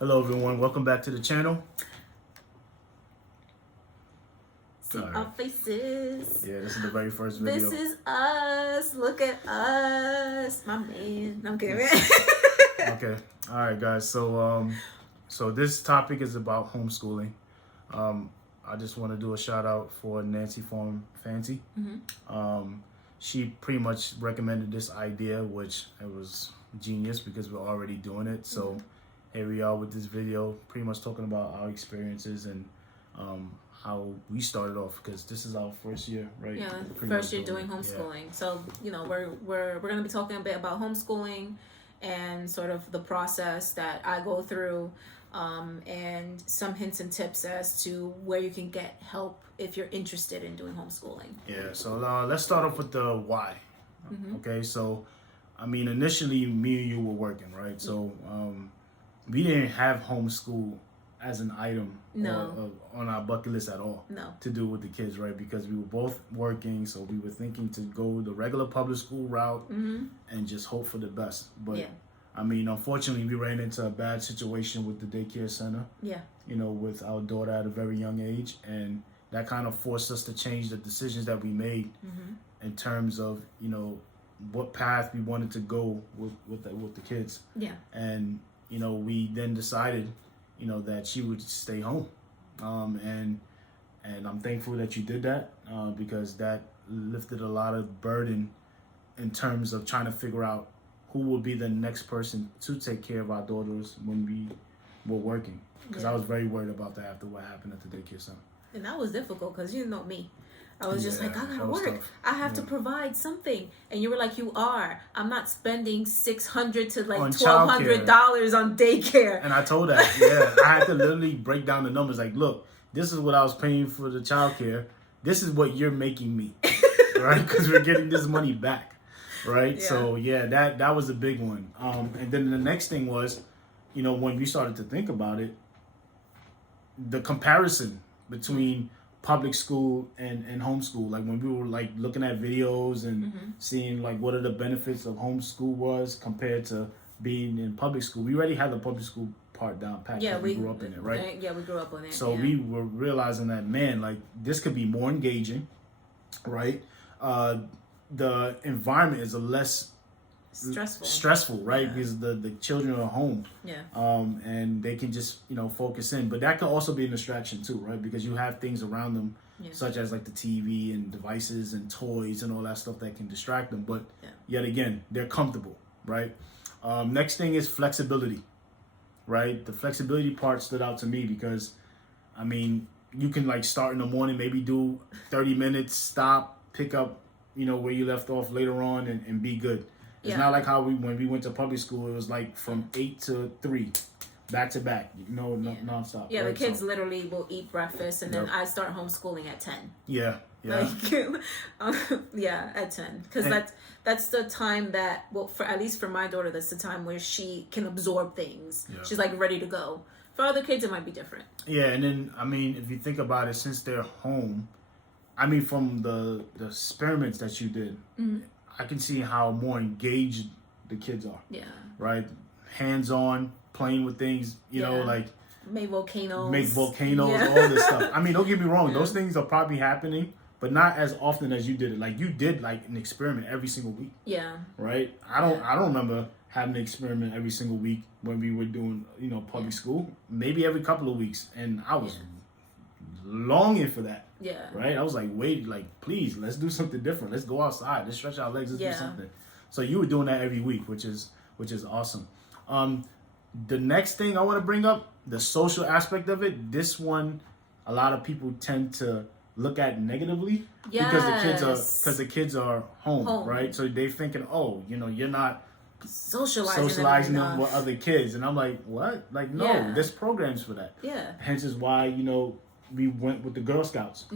Hello everyone, welcome back to the channel. See our faces. Yeah, this is the very first video. This is us. Look at us. My man. I'm kidding. Okay. Alright guys, so this topic is about homeschooling. I just want to do a shout out for Nancy Form Fancy. She pretty much recommended this idea, which it was genius because we're already doing it. So here we are with this video, pretty much talking about our experiences and how we started off, because this is our first year, right? Yeah, first year doing homeschooling. Yeah. So we're gonna be talking a bit about homeschooling and sort of the process that I go through, and some hints and tips as to where you can get help if you're interested in doing homeschooling. Yeah. So let's start off with the why. Okay. So, I mean, initially me and you were working, right? So we didn't have homeschool as an item on our bucket list at all to do with the kids, right? Because we were both working, so we were thinking to go the regular public school route and just hope for the best. But I mean, unfortunately, we ran into a bad situation with the daycare center. Yeah. You know, with our daughter at a very young age, and that kind of forced us to change the decisions that we made in terms of, you know, what path we wanted to go with the kids. Yeah. And you know, we then decided, you know, that she would stay home, and I'm thankful that you did that, because that lifted a lot of burden in terms of trying to figure out who will be the next person to take care of our daughters when we were working, because I was very worried about that after what happened at the daycare center. And that was difficult because you know me. I was just like, I gotta work. Tough. I have to provide something. And you were like, you are. I'm not spending $600 to like $1,200 on daycare. And I told her, I had to literally break down the numbers. Like, look, this is what I was paying for the childcare. This is what you're making me, right? Because we're getting this money back, right? Yeah. So that was a big one. And then the next thing was, you know, when we started to think about it, the comparison between public school and homeschool. Like when we were like looking at videos and seeing like what are the benefits of homeschool was compared to being in public school. We already had the public school part down pat. Yeah, we grew up in it, right? Yeah, we grew up on it. So we were realizing that, man, like this could be more engaging, right? The environment is a less stressful, right? Because the children are home, and they can just, you know, focus in. But that can also be a distraction too, right? Because you have things around them, such as like the TV and devices and toys and all that stuff that can distract them. But yet again, they're comfortable, right? Next thing is flexibility, right? The flexibility part stood out to me because, I mean, you can like start in the morning, maybe do 30 minutes, stop, pick up, you know, where you left off later on, and be good. It's not like how when we went to public school, it was like from 8 to 3, back to back, nonstop. Yeah, right? The kids literally will eat breakfast, and then I start homeschooling at 10. Yeah. Like, at 10, because that's the time that, well, for at least for my daughter, that's the time where she can absorb things. Yeah. She's like ready to go. For other kids, it might be different. Yeah, and then I mean, if you think about it, since they're home, I mean, from the experiments that you did. I can see how more engaged the kids are. Yeah. Right? Hands-on, playing with things, you know, like... Make volcanoes, all this stuff. I mean, don't get me wrong. Those things are probably happening, but not as often as you did it. Like, you did, like, an experiment every single week. Yeah. Right? I don't remember having an experiment every single week when we were doing, you know, public school. Maybe every couple of weeks. And I was longing for that. Yeah. Right? I was like, wait, like, please, let's do something different. Let's go outside. Let's stretch our legs. Let's do something. So you were doing that every week, which is awesome. The next thing I want to bring up, the social aspect of it. This one, a lot of people tend to look at negatively because the kids are home, right? So they thinking, oh, you know, you're not socializing them with other kids. And I'm like, what? Like, no, there's programs for that. Yeah. Hence is why, you know, we went with the Girl Scouts,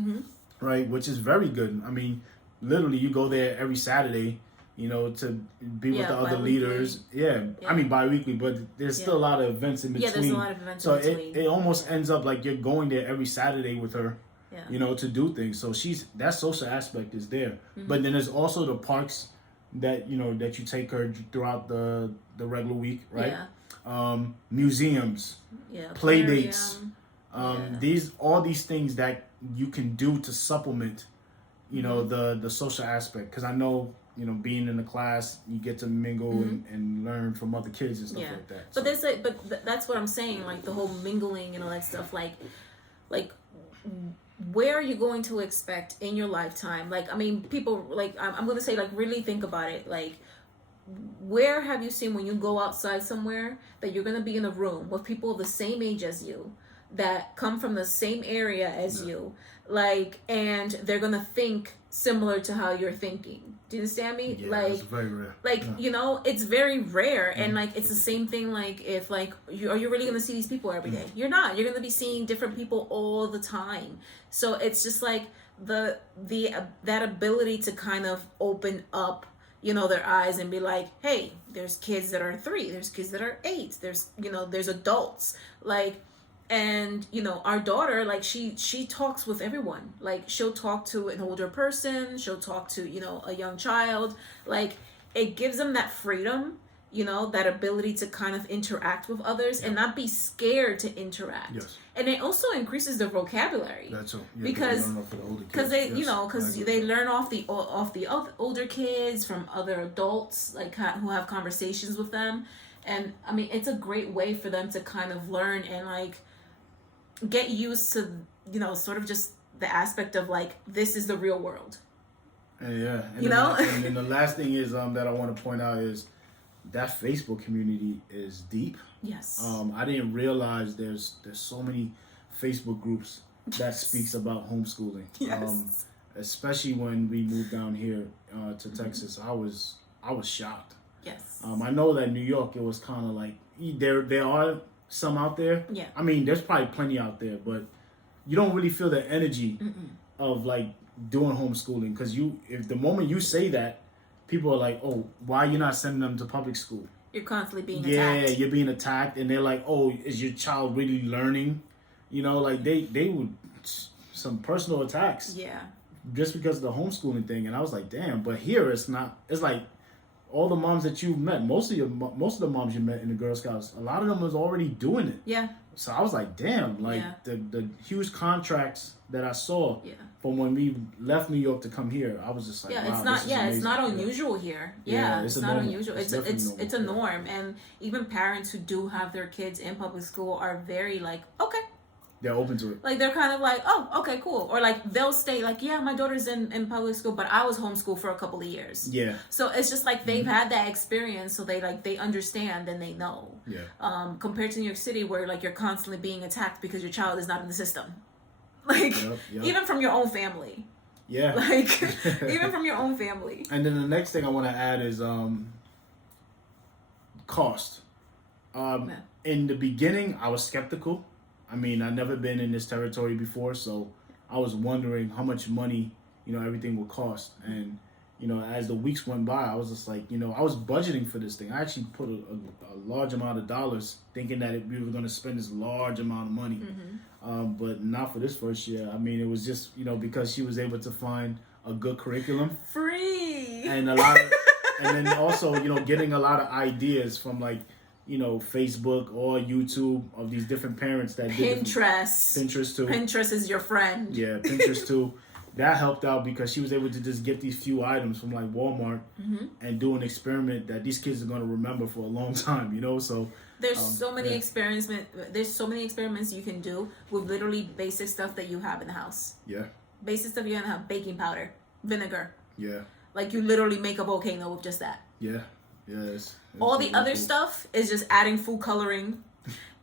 right? Which is very good. I mean, literally, you go there every Saturday, you know, to be with the other leaders. Yeah. I mean, bi-weekly, but there's still a lot of events in between. Yeah, there's a lot of events in between. So it almost ends up like you're going there every Saturday with her, you know, to do things. So that social aspect is there. But then there's also the parks that that you take her throughout the regular week, right? Museums, play dates, all these things that you can do to supplement the social aspect, because I know being in the class, you get to mingle and learn from other kids and stuff like that. So. But that's what I'm saying, like the whole mingling and all that stuff, like where are you going to expect in your lifetime? Like, I mean, people, like, I'm going to say, like, really think about it. Like, where have you seen when you go outside somewhere that you're going to be in a room with people the same age as you, that come from the same area as you, like, and they're going to think similar to how you're thinking? Do you understand me? Yeah, like, it's very rare. Like, it's very rare. And like, it's the same thing. Like, if like, are you really going to see these people every day? You're not. You're going to be seeing different people all the time. So it's just like that ability to kind of open up, their eyes and be like, hey, there's kids that are 3, there's kids that are 8, there's adults, like. And our daughter, like, she talks with everyone. Like, she'll talk to an older person, she'll talk to a young child. Like, it gives them that freedom, that ability to kind of interact with others and not be scared to interact. Yes. And it also increases their vocabulary. That's so. Yeah, because they learn off the older kids, from other adults, like, who have conversations with them. And I mean, it's a great way for them to kind of learn and like get used to, sort of just the aspect of like, this is the real world. And and then the last thing is that I want to point out is that Facebook community is deep. Yes. I didn't realize there's so many Facebook groups that speaks about homeschooling. Yes. Especially when we moved down here to Texas, I was shocked. Yes. I know that New York, it was kind of like there are some out there. Yeah. I mean, there's probably plenty out there, but you don't really feel the energy of like doing homeschooling, because if the moment you say that, people are like, oh, why are you not sending them to public school? You're constantly being attacked. Yeah, you're being attacked, and they're like, oh, is your child really learning? Like they would some personal attacks. Yeah. Just because of the homeschooling thing, and I was like, damn. But here it's not. It's like all the moms that you met, most of the moms you met in the Girl Scouts, a lot of them was already doing it. Yeah. So I was like, damn, like the huge contracts that I saw from when we left New York to come here, I was just like, wow, it's not unusual here. Yeah, it's not unusual. It's a normal. norm. And even parents who do have their kids in public school are very like, okay. They're open to it. Like, they're kind of like, oh, okay, cool. Or like, they'll stay like, yeah, my daughter's in public school, but I was homeschooled for a couple of years. Yeah. So it's just like they've had that experience, so they understand and they know. Yeah. Compared to New York City, where like you're constantly being attacked because your child is not in the system. Like, even from your own family. Yeah. Like, even from your own family. And then the next thing I want to add is cost. In the beginning, I was skeptical. I mean, I've never been in this territory before, so I was wondering how much money, everything would cost. And, as the weeks went by, I was just like, I was budgeting for this thing. I actually put a large amount of dollars thinking that we were going to spend this large amount of money. But not for this first year. I mean, it was just, because she was able to find a good curriculum. Free! And and then also, getting a lot of ideas from like, Facebook or YouTube of these different parents that did Pinterest too. Pinterest is your friend. Yeah, Pinterest too. That helped out because she was able to just get these few items from like Walmart and do an experiment that these kids are going to remember for a long time, So there's so many experiments. There's so many experiments you can do with literally basic stuff that you have in the house. Yeah. Basic stuff you can have: baking powder, vinegar. Yeah. Like, you literally make a volcano with just that. Yeah. Yes. All the other stuff is just adding food coloring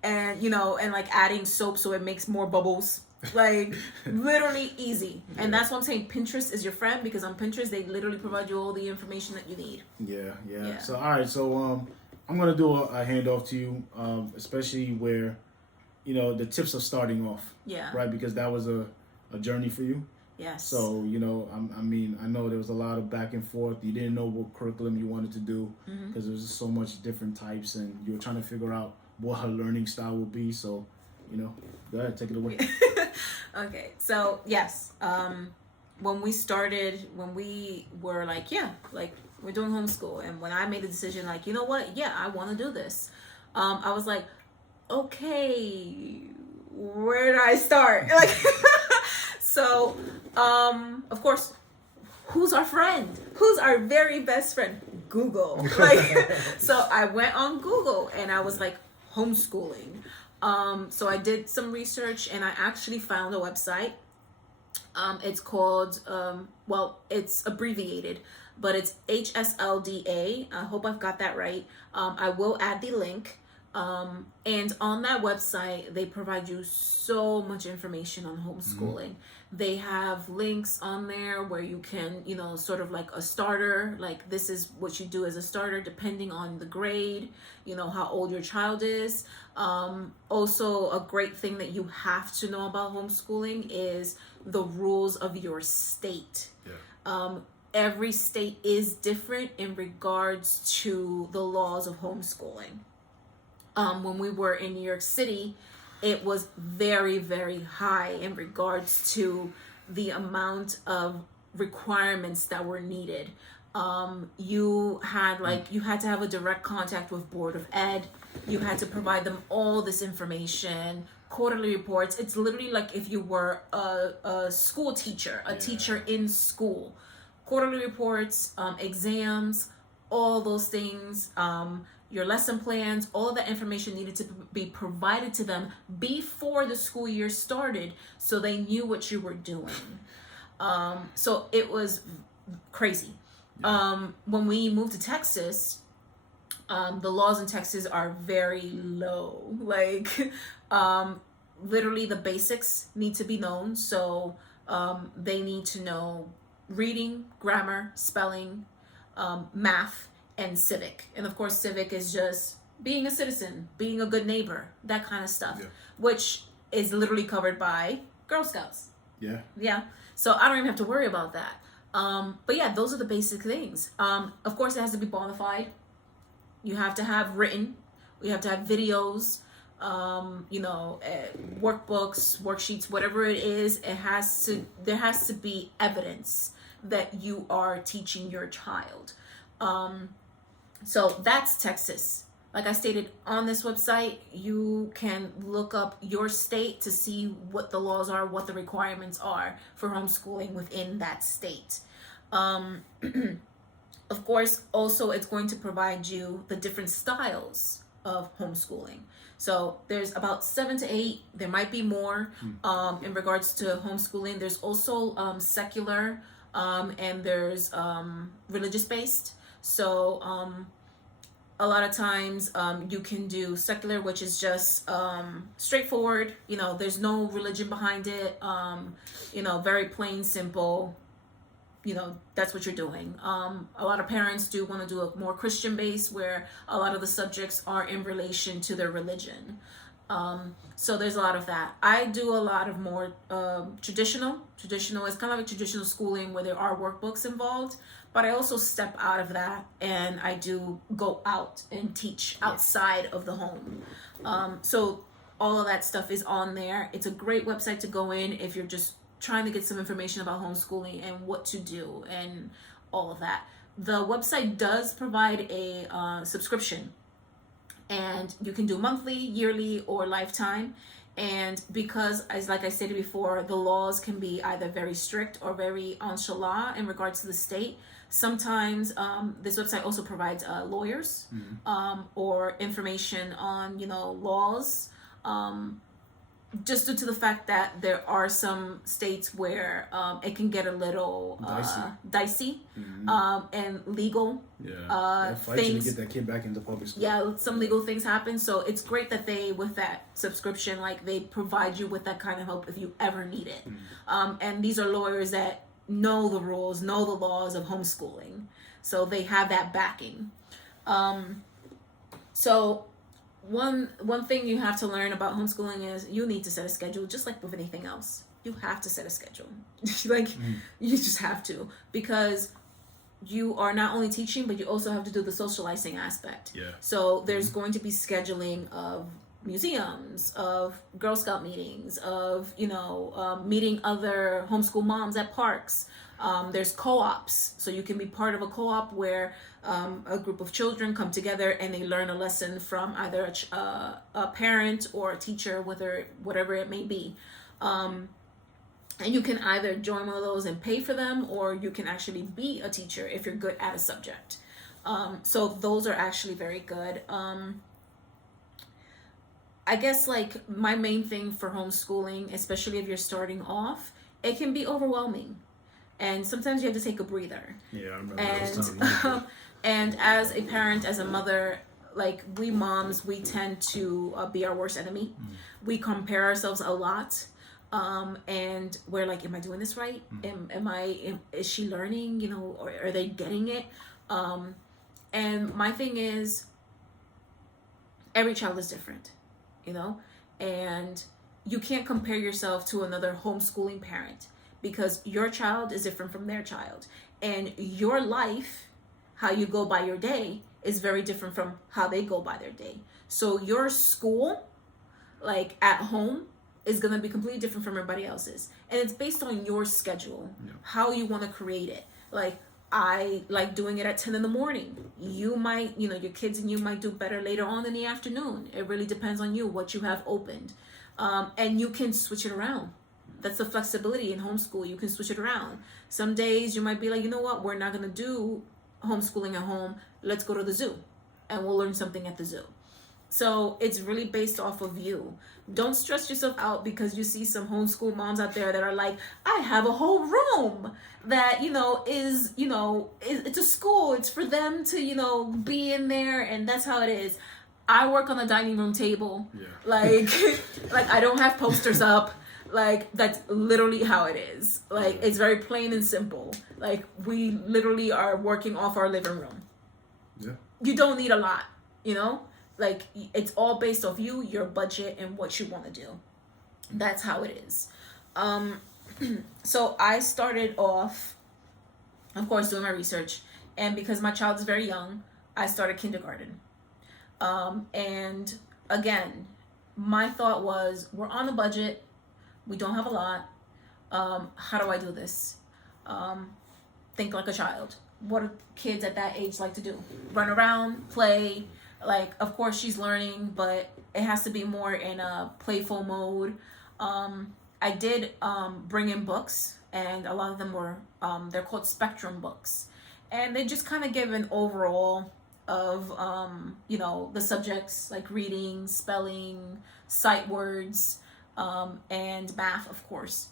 and, and like adding soap so it makes more bubbles. Like, literally easy. And that's what I'm saying. Pinterest is your friend, because on Pinterest, they literally provide you all the information that you need. Yeah. So, all right. So, I'm going to do a handoff to you, especially where, the tips of starting off. Yeah. Right? Because that was a journey for you. Yes. So, I mean, I know there was a lot of back and forth. You didn't know what curriculum you wanted to do because there was just so much different types, and you were trying to figure out what her learning style would be. So, go ahead, take it away. Okay. So, yes. When we were like, We're doing homeschool. And when I made the decision, like, you know what? Yeah, I want to do this. I was like, okay, where do I start? Like, so, of course, who's our friend? Who's our very best friend? Google. Like, so I went on Google and I was like, homeschooling. So I did some research and I actually found a website. It's called, well, it's abbreviated, but it's HSLDA. I hope I've got that right. I will add the link. And on that website, they provide you so much information on homeschooling. They have links on there where you can, you know, sort of like a starter, like this is what you do as a starter, depending on the grade, you know, how old your child is. Also, a great thing that you have to know about homeschooling is the rules of your state. Yeah. Every state is different in regards to the laws of homeschooling. When we were in New York City, it was very, very high in regards to the amount of requirements that were needed. You had to have a direct contact with Board of Ed. You had to provide them all this information, quarterly reports. It's literally like if you were a school teacher, a teacher in school. Quarterly reports, exams, all those things, your lesson plans, all of that information needed to be provided to them before the school year started so they knew what you were doing. So it was crazy. Yeah. When we moved to Texas, the laws in Texas are very low. Like, literally the basics need to be known. So they need to know reading, grammar, spelling, math, and civic. And of course, civic is just being a citizen, being a good neighbor, that kind of stuff, which is literally covered by Girl Scouts. Yeah. Yeah. So I don't even have to worry about that. But yeah, those are the basic things. Of course, it has to be bona fide. You have to have written. You have to have videos, workbooks, worksheets, whatever it is. There has to be evidence that you are teaching your child. So that's Texas. Like I stated, on this website, you can look up your state to see what the laws are, what the requirements are for homeschooling within that state. Of course, also it's going to provide you the different styles of homeschooling. So there's about 7 to 8. There might be more in regards to homeschooling. There's also secular and there's religious-based. So a lot of times you can do secular, which is just straightforward. You know, there's no religion behind it. Very plain, simple. That's what you're doing. A lot of parents do want to do a more Christian base where a lot of the subjects are in relation to their religion. So there's a lot of that. I do a lot of more traditional. Traditional is kind of like traditional schooling where there are workbooks involved, but I also step out of that and I do go out and teach outside of the home. So all of that stuff is on there. It's a great website to go in if you're just trying to get some information about homeschooling and what to do and all of that. The website does provide a subscription, and you can do monthly, yearly, or lifetime. And because, as like I stated before, the laws can be either very strict or very nonchalant in regards to the state. Sometimes this website also provides lawyers or information on laws. Just due to the fact that there are some states where it can get a little dicey and legal things. To get that kid back into public school. Yeah, some legal things happen. So it's great that they, with that subscription, they provide you with that kind of help if you ever need it. And these are lawyers that know the rules, know the laws of homeschooling. So they have that backing. So one thing you have to learn about homeschooling is you need to set a schedule, just like with anything else. You have to set a schedule. You just have to, because you are not only teaching, but you also have to do the socializing aspect. Yeah. So there's going to be scheduling of museums, of Girl Scout meetings, of, meeting other homeschool moms at parks. There's co-ops, so you can be part of a co-op where a group of children come together and they learn a lesson from either a parent or a teacher, whatever it may be. And you can either join one of those and pay for them, or you can actually be a teacher if you're good at a subject. So those are actually very good. I guess like my main thing for homeschooling, especially if you're starting off, it can be overwhelming. And sometimes you have to take a breather. Yeah, I remember those times. And as a parent, as a mother, like we moms, we tend to be our worst enemy. We compare ourselves a lot. And we're like, am I doing this right? Is she learning, or are they getting it? And my thing is, every child is different, and you can't compare yourself to another homeschooling parent, because your child is different from their child, and your life, how you go by your day, is very different from how they go by their day. So your school, like at home, is going to be completely different from everybody else's, and it's based on your schedule, how you want to create it. Like, I like doing it at 10 in the morning. You might, your kids and you might do better later on in the afternoon. It really depends on you, what you have opened. And you can switch it around. That's the flexibility in homeschool. You can switch it around. Some days you might be like, you know what, we're not going to do homeschooling at home. Let's go to the zoo and we'll learn something at the zoo. So it's really based off of you. Don't stress yourself out because you see some homeschool moms out there that are like, I have a whole room that, it's a school. It's for them to, be in there, and that's how it is. I work on the dining room table. Yeah. Like I don't have posters up. Like, that's literally how it is. Like, it's very plain and simple. Like, we literally are working off our living room. Yeah. You don't need a lot, Like, it's all based off you, your budget, and what you want to do. That's how it is. So I started off, of course, doing my research. And because my child is very young, I started kindergarten. And again, my thought was, we're on a budget. We don't have a lot. How do I do this? Think like a child. What do kids at that age like to do? Run around, play. Like, of course she's learning, but it has to be more in a playful mode. I did bring in books, and a lot of them were, they're called spectrum books. And they just kind of give an overall of, the subjects like reading, spelling, sight words, and math, of course.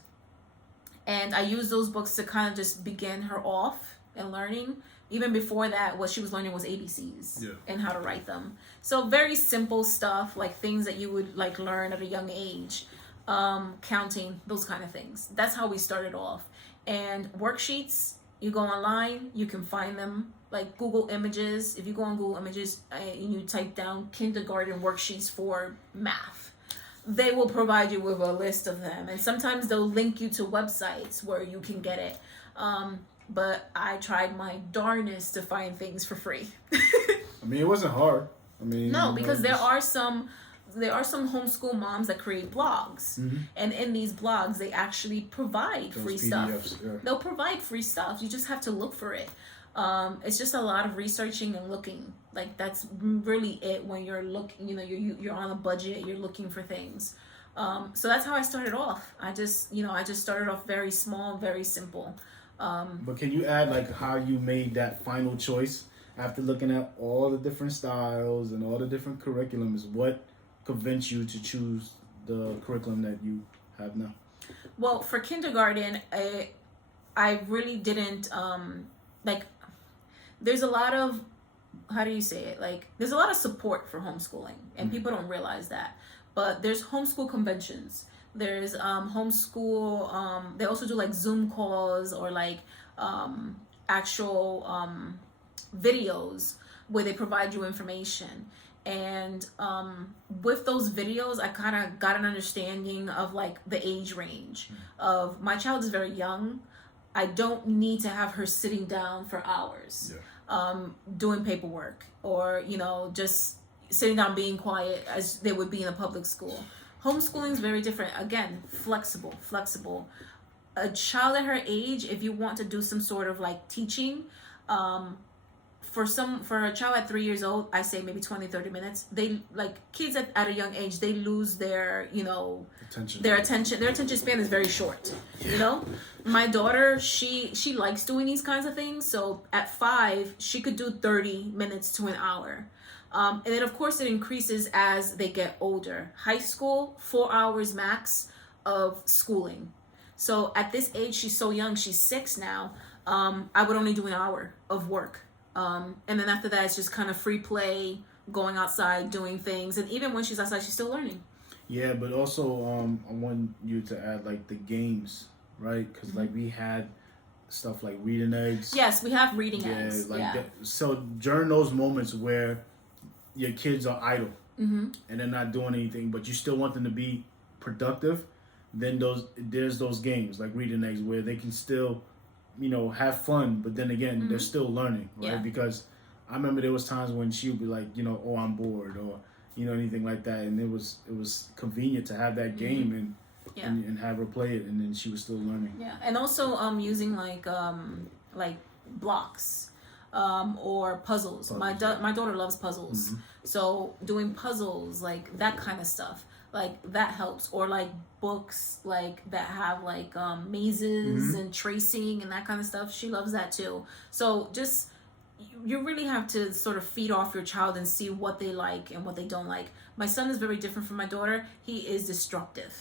And I used those books to kind of just begin her off in learning. Even before that, what she was learning was ABCs and how to write them. So very simple stuff, like things that you would like learn at a young age, counting, those kind of things. That's how we started off. And worksheets, you go online, you can find them, like Google Images. If you go on Google Images and you type down kindergarten worksheets for math, they will provide you with a list of them. And sometimes they'll link you to websites where you can get it. But I tried my darnest to find things for free. I mean, it wasn't hard. No, because there are some homeschool moms that create blogs. Mm-hmm. And in these blogs, they actually provide free PDFs, stuff. Yeah. They'll provide free stuff. You just have to look for it. It's just a lot of researching and looking. Like, that's really it when you're looking, you're on a budget, you're looking for things. So that's how I started off. I just started off very small, very simple. But can you add like how you made that final choice after looking at all the different styles and all the different curriculums? What convinced you to choose the curriculum that you have now? Well, for kindergarten, I really didn't there's a lot of, how do you say it? Like, there's a lot of support for homeschooling, and people don't realize that. But there's homeschool conventions. There's homeschool, they also do like Zoom calls or like actual videos where they provide you information. And with those videos, I kind of got an understanding of like the age range of my child is very young. I don't need to have her sitting down for hours doing paperwork or, just sitting down being quiet as they would be in a public school. Homeschooling is very different. Again, flexible. A child at her age, if you want to do some sort of like teaching, for a child at 3 years old, I say maybe 20-30 minutes. They like kids at a young age, they lose their attention span is very short. My daughter, she likes doing these kinds of things. So at 5, she could do 30 minutes to an hour. And then of course it increases as they get older. High school, 4 hours max of schooling. So at this age, she's so young, she's 6 now. I would only do an hour of work. And then after that, it's just kind of free play, going outside, doing things. And even when she's outside, she's still learning. Yeah, but also I want you to add like the games, right? Because like we had stuff like reading eggs. Yes, we have reading eggs. That. So during those moments where your kids are idle and they're not doing anything, but you still want them to be productive, then there's those games like reading eggs where they can still have fun, but then again they're still learning, right? Because I remember there was times when she would be like, oh, I'm bored, or anything like that, and it was convenient to have that game and have her play it, and then she was still learning. Yeah, and also using like blocks or puzzles. My daughter loves puzzles, so doing puzzles, like that kind of stuff, like that helps. Or like books like that have like mazes and tracing and that kind of stuff. She loves that too. So just you really have to sort of feed off your child and see what they like and what they don't like. My son is very different from my daughter. He is destructive.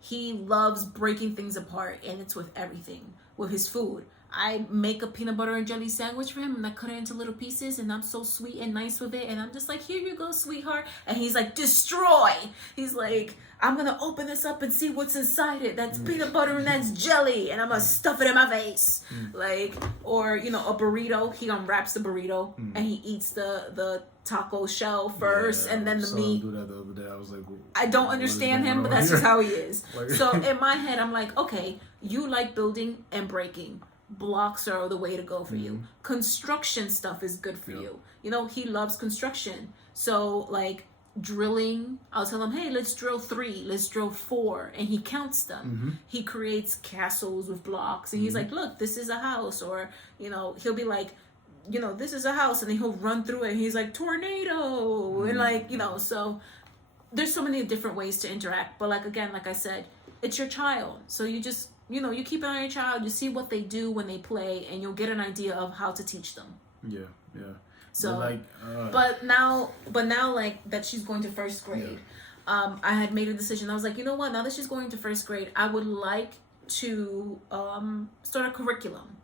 He loves breaking things apart, and it's with everything. With his food, I make a peanut butter and jelly sandwich for him, and I cut it into little pieces, and I'm so sweet and nice with it, and I'm just like, here you go, sweetheart. And he's like, destroy. He's like, I'm gonna open this up and see what's inside it. That's peanut butter and that's jelly, and I'm gonna stuff it in my face. Like, or a burrito. He unwraps the burrito and he eats the taco shell first, and then the meat. Do that the other day. I was like, I don't understand him, but that's just how he is. So in my head, I'm like, okay, you like building and breaking. Blocks are the way to go for you. Construction stuff is good for you. He loves construction. So like drilling, I'll tell him, hey, let's drill 3, let's drill 4, and he counts them. He creates castles with blocks, and he's like, look, this is a house. Or he'll be like, this is a house, and then he'll run through it, and he's like, tornado, and like, so there's so many different ways to interact. But like, again, like I said, it's your child, so you just you keep an eye on your child, you see what they do when they play, and you'll get an idea of how to teach them. Yeah. So, but now like that she's going to first grade, I had made a decision. I was like, now that she's going to first grade, I would like to start a curriculum.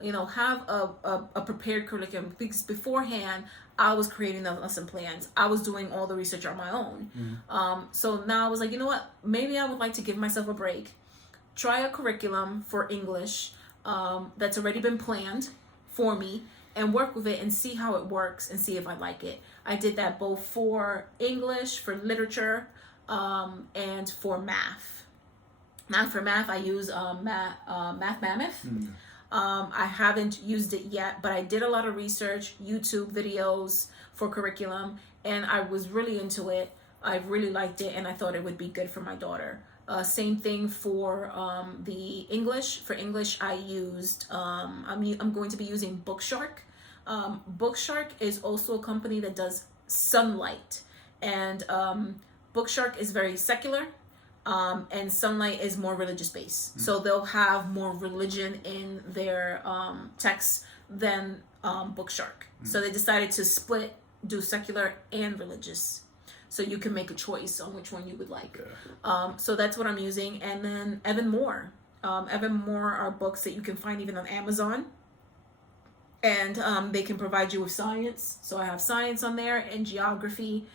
Have a prepared curriculum, because beforehand I was creating the lesson plans. I was doing all the research on my own. So now I was like, maybe I would like to give myself a break. Try a curriculum for English that's already been planned for me, and work with it and see how it works and see if I like it. I did that both for English, for literature, and for math. For math, I use Math Mammoth. I haven't used it yet, but I did a lot of research, YouTube videos for curriculum, and I was really into it. I really liked it, and I thought it would be good for my daughter. Same thing for the English. For English, I used, I'm going to be using Bookshark. Bookshark is also a company that does Sunlight. And Bookshark is very secular, and Sunlight is more religious-based. So they'll have more religion in their texts than Bookshark. So they decided to do secular and religious. So you can make a choice on which one you would like. So that's what I'm using. And then Evan Moore. Evan Moore are books that you can find even on Amazon. And they can provide you with science. So I have science on there and geography.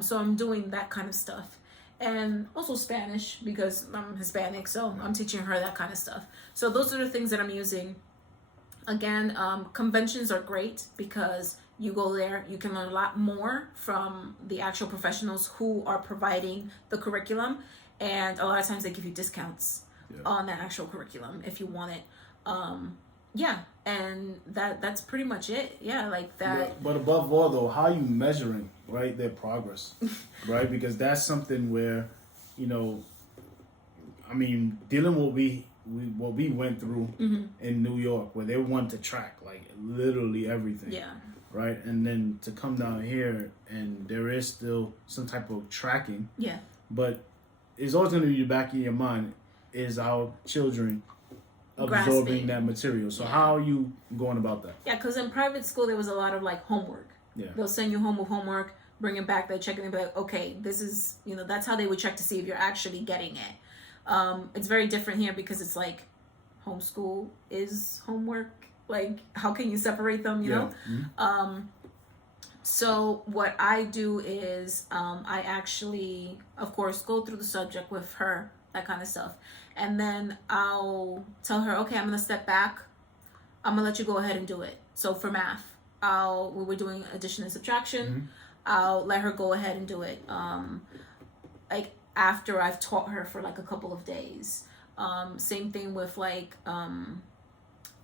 So I'm doing that kind of stuff. And also Spanish, because I'm Hispanic. So I'm teaching her that kind of stuff. So those are the things that I'm using. Again, conventions are great because you go there, you can learn a lot more from the actual professionals who are providing the curriculum. And a lot of times they give you discounts on that actual curriculum if you want it. Yeah, and that's pretty much it. Yeah, like that. But above all, though, how are you measuring, right, their progress, right? Because that's something where, you know, I mean, dealing with what we went through in New York, where they want to track like literally everything. Yeah. Right, and then to come down here and there is still some type of tracking. Yeah. But it's always going to be in the back of your mind: is our children absorbing that material? So how are you going about that? Yeah, because in private school there was a lot of like homework. Yeah. They'll send you home with homework, bring it back, they'll check it and be like, okay, this is, you know, that's how they would check to see if you're actually getting it. It's very different here because it's like homeschool is homework. Like, how can you separate them, you know? Mm-hmm. So what I do is I actually, of course, go through the subject with her, that kind of stuff. And then I'll tell her, okay, I'm going to step back. I'm going to let you go ahead and do it. So for math, when we're doing addition and subtraction, I'll let her go ahead and do it. Like after I've taught her for like a couple of days. Same thing with like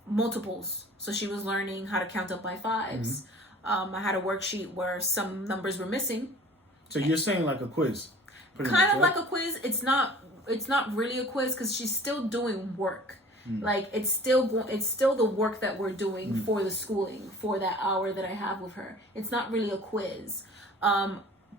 multiples. So she was learning how to count up by fives. I had a worksheet where some numbers were missing. So you're saying like a quiz? Kind of like a quiz. It's not really a quiz because she's still doing work. Like it's still the work that we're doing for the schooling, for that hour that I have with her. It's not really a quiz.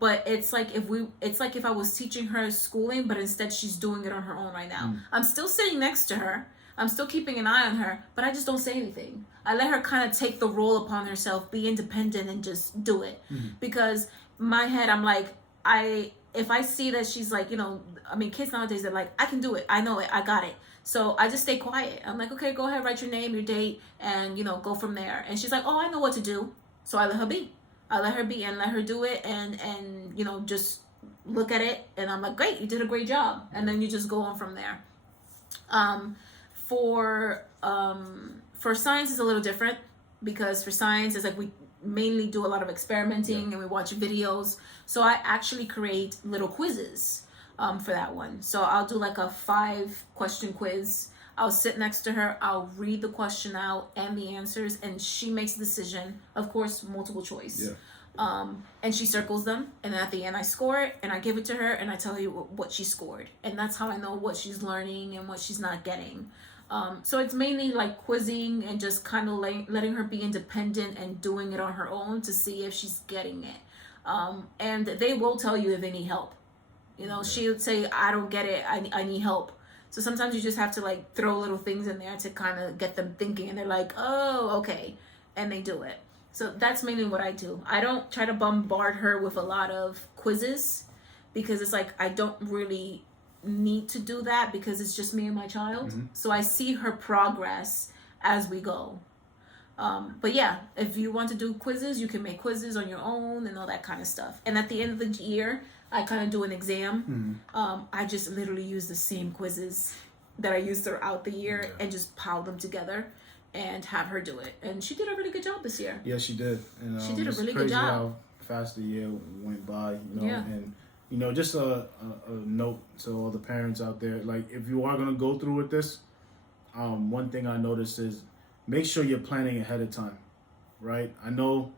But it's like if I was teaching her schooling, but instead she's doing it on her own right now. I'm still sitting next to her. I'm still keeping an eye on her, but I just don't say anything. I let her kind of take the role upon herself, be independent, and just do it. Because in my head, I'm like, if I see that she's like, you know, I mean, kids nowadays, they're like, I can do it. I know it. I got it. So I just stay quiet. I'm like, okay, go ahead, write your name, your date, and, you know, go from there. And she's like, oh, I know what to do. So I let her be. I let her be and let her do it and you know, just look at it. And I'm like, great, you did a great job. And then you just go on from there. For science is a little different because for science it's like we mainly do a lot of experimenting and we watch videos. So I actually create little quizzes for that one. So I'll do like a 5-question quiz. I'll sit next to her, I'll read the question out and the answers, and she makes a decision, of course, multiple choice. And she circles them, and then at the end I score it, and I give it to her, and I tell you what she scored. And that's how I know what she's learning and what she's not getting. So it's mainly like quizzing and just kind of letting her be independent and doing it on her own to see if she's getting it. And they will tell you if they need help. You know, she would say, I don't get it, I need help. So sometimes you just have to like throw little things in there to kind of get them thinking, and they're like, oh, okay. And they do it. So that's mainly what I do. I don't try to bombard her with a lot of quizzes because it's like I don't really need to do that because it's just me and my child. So I see her progress as we go. But yeah, if you want to do quizzes, you can make quizzes on your own and all that kind of stuff. And at the end of the year, I kind of do an exam. I just literally use the same quizzes that I use throughout the year and just pile them together and have her do it. And she did a really good job this year. Yeah, she did. And, she did a really good job. How fast the year went by, you know. And, you know, just a note to all the parents out there. Like, if you are going to go through with this, one thing I noticed is make sure you're planning ahead of time, right? I know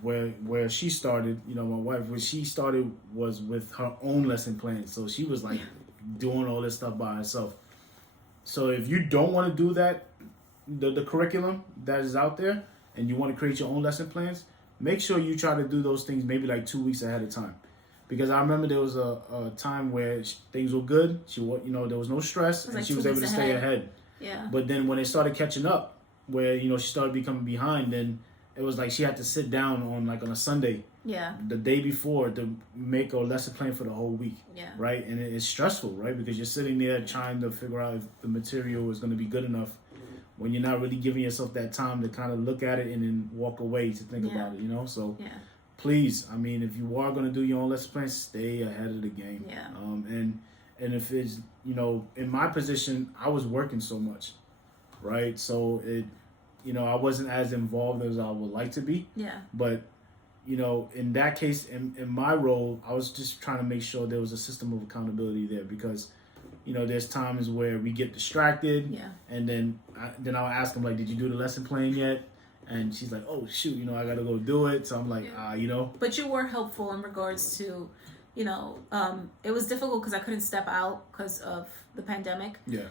where she started, you know, my wife, where she started was with her own lesson plan. So she was like doing all this stuff by herself. So if you don't want to do that, the curriculum that is out there, and you want to create your own lesson plans, make sure you try to do those things maybe like 2 weeks ahead of time. Because I remember there was a time where things were good. You know, there was no stress, and she was able to stay ahead. Yeah. But then when it started catching up, where, you know, she started becoming behind, then it was like she had to sit down on a Sunday, the day before, to make a lesson plan for the whole week, right? And it's stressful, right? Because you're sitting there trying to figure out if the material is going to be good enough when you're not really giving yourself that time to kind of look at it and then walk away to think about it, you know? So please, I mean, if you are going to do your own lesson plan, stay ahead of the game. And if it's, you know, in my position, I was working so much, right? So you know, I wasn't as involved as I would like to be. But, you know, in that case, in my role, I was just trying to make sure there was a system of accountability there, because there's times where we get distracted. Yeah. And then I'll ask them, like, did you do the lesson plan yet? And she's like, oh, shoot, I got to go do it. So I'm like, But you were helpful in regards to, it was difficult because I couldn't step out because of the pandemic. Yeah.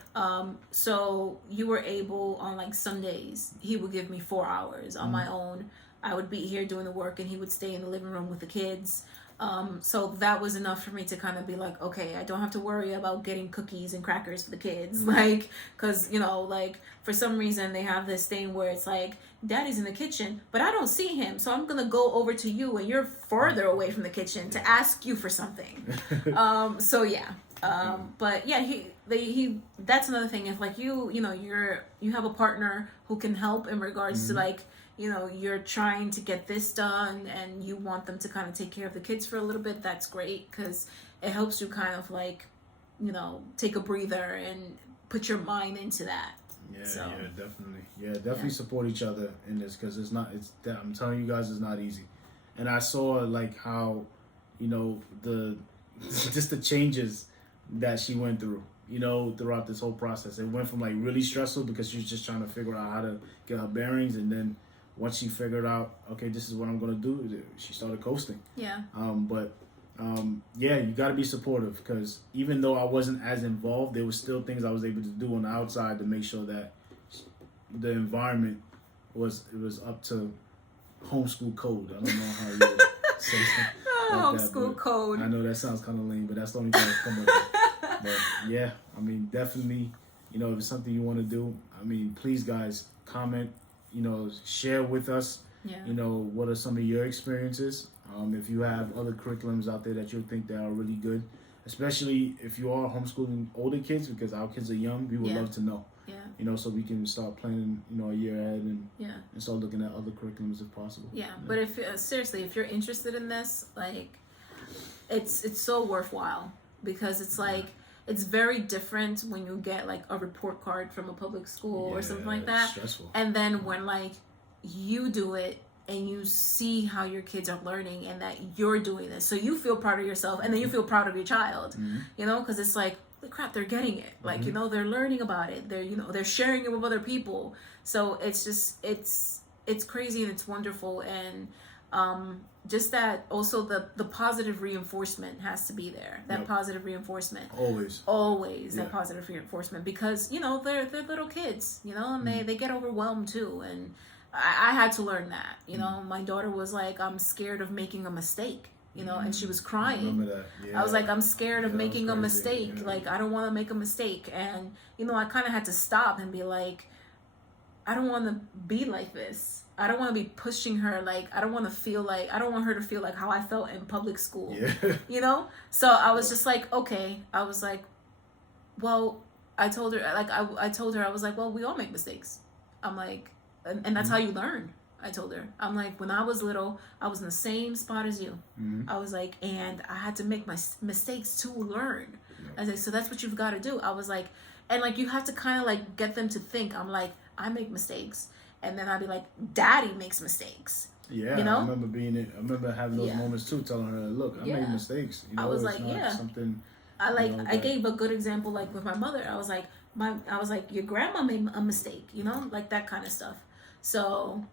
So you were able, on like Sundays, he would give me 4 hours on my own. I would be here doing the work and he would stay in the living room with the kids. So that was enough for me to kind of be like, okay, I don't have to worry about getting cookies and crackers for the kids. Like, because, like for some reason they have this thing where it's like, daddy's in the kitchen, but I don't see him. So I'm going to go over to you and you're further away from the kitchen to ask you for something. So yeah. But yeah, he that's another thing. If like you have a partner who can help in regards to like, you're trying to get this done and you want them to kind of take care of the kids for a little bit, that's great because it helps you kind of like, take a breather and put your mind into that. Yeah, definitely. Yeah, definitely support each other in this because I'm telling you guys, it's not easy. And I saw like how, just the changes that she went through, throughout this whole process. It went from like really stressful because she was just trying to figure out how to get her bearings, and then once she figured out, okay, this is what I'm going to do, she started coasting. Yeah. Yeah, you got to be supportive because even though I wasn't as involved, there was still things I was able to do on the outside to make sure that the environment was up to homeschool code. I don't know how you would say something like homeschool that, code. I know that sounds kind of lame, but that's the only thing that's come up with. But yeah, I mean, definitely, if it's something you want to do, I mean, please guys, comment, share with us, what are some of your experiences. If you have other curriculums out there that you think that are really good, especially if you are homeschooling older kids, because our kids are young, we would love to know. Yeah. So we can start planning, a year ahead and start looking at other curriculums if possible. Yeah. But if seriously, if you're interested in this, like, it's so worthwhile because it's like it's very different when you get like a report card from a public school or something like that. Stressful. And then when like you do it and you see how your kids are learning and that you're doing this, so you feel proud of yourself and then you feel proud of your child, because it's like, holy crap, they're getting it. Like, they're learning about it. They're, they're sharing it with other people. So it's just, it's crazy and it's wonderful. And just that also the positive reinforcement has to be there. That positive reinforcement. Always that positive reinforcement because, they're little kids, and they get overwhelmed too. And I had to learn that, my daughter was like, I'm scared of making a mistake, and she was crying. I remember that. Yeah. I was like, I'm scared of making a mistake. Yeah. Like, I don't want to make a mistake. And, I kind of had to stop and be like, I don't want to be like this. I don't want to be pushing her. Like, I don't want her to feel like how I felt in public school, So I was just like, okay. I was like, well, I told her, I was like, well, we all make mistakes. I'm like, and that's how you learn. I told her, I'm like, when I was little, I was in the same spot as you. I was like, and I had to make my mistakes to learn. I was like, so that's what you've got to do. I was like, and like, you have to kind of like get them to think. I'm like, I make mistakes. And then I'd be like, daddy makes mistakes. Yeah, I remember having those moments too, telling her, look, I made mistakes. I was like, something. I gave a good example, like with my mother. I was like, your grandma made a mistake, like that kind of stuff. So,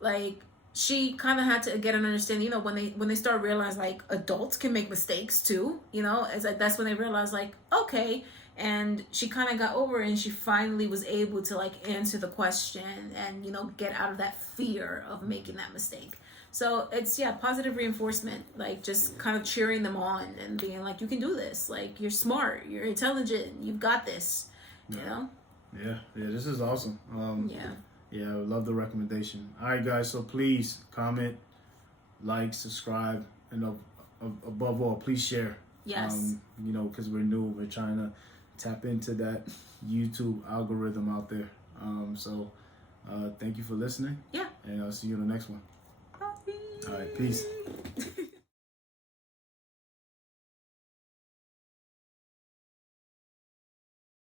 like, she kind of had to get an understanding, when they start realizing, like, adults can make mistakes too, it's like, that's when they realize, like, okay. And she kind of got over it and she finally was able to, like, answer the question and, get out of that fear of making that mistake. So it's, positive reinforcement, like, just kind of cheering them on and being like, you can do this. Like, you're smart, you're intelligent, you've got this, Yeah, this is awesome. Yeah, I would love the recommendation. All right, guys, so please comment, like, subscribe, and above all, please share. Yes. Because we're new, we're trying to tap into that YouTube algorithm out there. So thank you for listening. Yeah. And I'll see you in the next one. Bye. All right, peace.